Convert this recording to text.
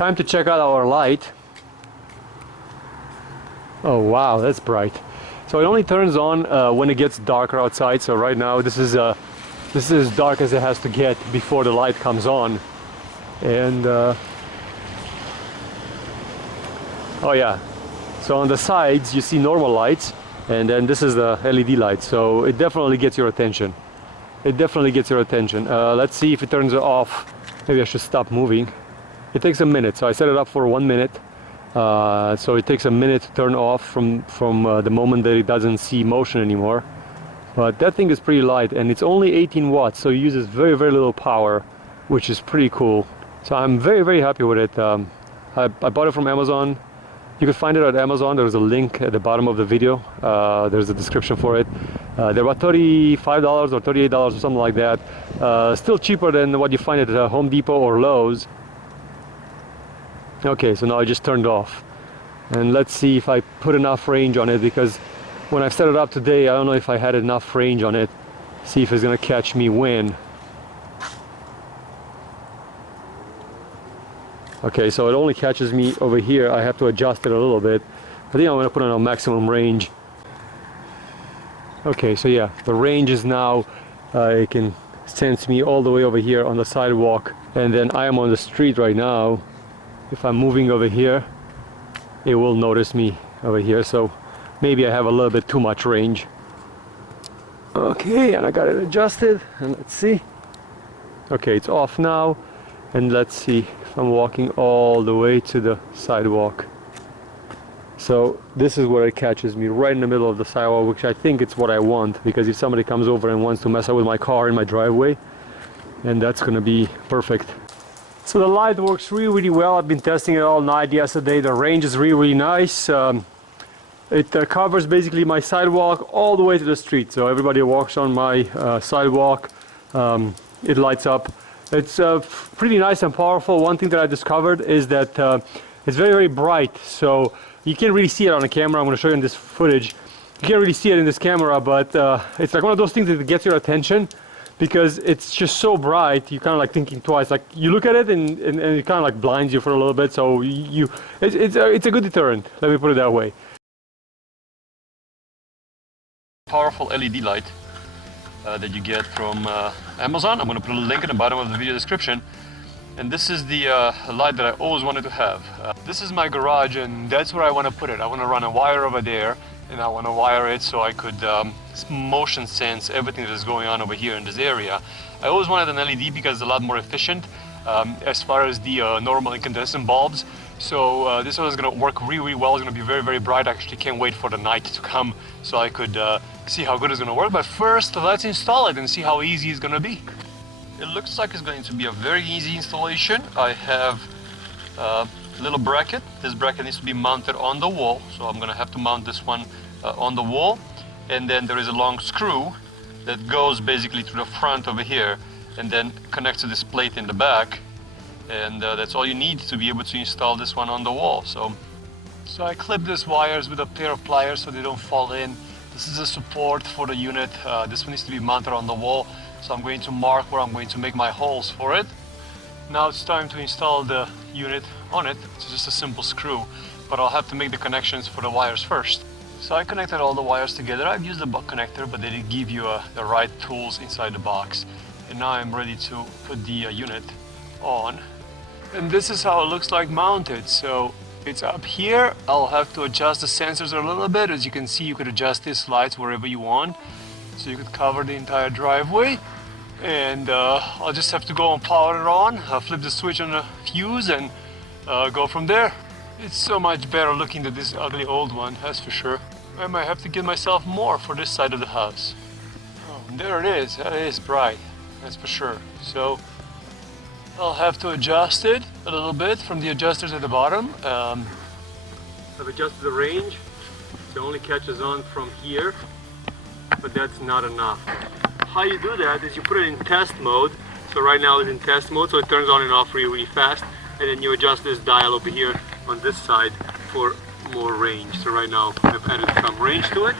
Time to check out our light. Oh wow, that's bright. So it only turns on when it gets darker outside. So right now this is as dark as it has to get before the light comes on. And oh yeah, so on the sides you see normal lights, and then this is the LED light. So it definitely gets your attention. It definitely gets your attention. Let's see if it turns off. Maybe I should stop moving. It takes a minute, so I set it up for 1 minute. So it takes a minute to turn off from the moment that it doesn't see motion anymore. But that thing is pretty light, and it's only 18 watts, so it uses very, very little power, which is pretty cool. So I'm very, very happy with it. I bought it from Amazon. You can find it at Amazon. There's a link at the bottom of the video. There's a description for it. They're about $35 or $38 or something like that. Still cheaper than what you find at Home Depot or Lowe's. Okay, so now I just turned off. And let's see if I put enough range on it, because when I set it up today, I don't know if I had enough range on it. See if it's gonna catch me when. Okay, so it only catches me over here. I have to adjust it a little bit. I think I'm gonna put it on maximum range. Okay, so yeah, the range is now, it can sense me all the way over here on the sidewalk, and then I am on the street right now. If I'm moving over here, it will notice me over here, so maybe I have a little bit too much range. Okay, and I got it adjusted, and let's see. Okay, it's off now, and let's see if I'm walking all the way to the sidewalk. So this is where it catches me, right in the middle of the sidewalk, which I think it's what I want, because if somebody comes over and wants to mess up with my car in my driveway, and that's gonna be perfect. So the light works really, really well. I've been testing it all night yesterday. The range is really, really nice. It covers basically my sidewalk all the way to the street. So everybody walks on my sidewalk, it lights up. It's pretty nice and powerful. One thing that I discovered is that it's very, very bright. So you can't really see it on the camera. I'm going to show you in this footage. You can't really see it in this camera, but it's like one of those things that gets your attention, because it's just so bright. You're kind of like thinking twice. Like you look at it and it kind of like blinds you for a little bit. So it's a good deterrent. Let me put it that way. Powerful LED light that you get from Amazon. I'm going to put a link in the bottom of the video description. And this is the light that I always wanted to have. This is my garage, and that's where I want to put it. I want to run a wire over there, and I want to wire it so I could motion sense everything that is going on over here in this area. I always wanted an LED because it's a lot more efficient as far as the normal incandescent bulbs. So this one is going to work really, really well. It's going to be very, very bright. I actually can't wait for the night to come so I could see how good it's going to work. But first, let's install it and see how easy it's going to be. It looks like it's going to be a very easy installation. I have a little bracket. This bracket needs to be mounted on the wall, so I'm going to have to mount this one on the wall. And then there is a long screw that goes basically to the front over here and then connects to this plate in the back. And that's all you need to be able to install this one on the wall. So I clip these wires with a pair of pliers so they don't fall in. This is a support for the unit. This one needs to be mounted on the wall. So I'm going to mark where I'm going to make my holes for it. Now it's time to install the unit on it. It's just a simple screw, but I'll have to make the connections for the wires first. So I connected all the wires together. I've used the buck connector, but they didn't give you the right tools inside the box. And now I'm ready to put the unit on. And this is how it looks like mounted. So it's up here. I'll have to adjust the sensors a little bit. As you can see, you could adjust these lights wherever you want. So you could cover the entire driveway, and I'll just have to go and power it on, flip the switch on the fuse, and go from there. It's so much better looking than this ugly old one, that's for sure. I might have to get myself more for this side of the house. Oh, there it is. That is bright, that's for sure. So I'll have to adjust it a little bit from the adjusters at the bottom. I've adjusted the range. It only catches on from here, but that's not enough. How you do that is you put it in test mode. So right now it's in test mode, so it turns on and off really, really fast. And then you adjust this dial over here on this side for more range. So right now I've added some range to it.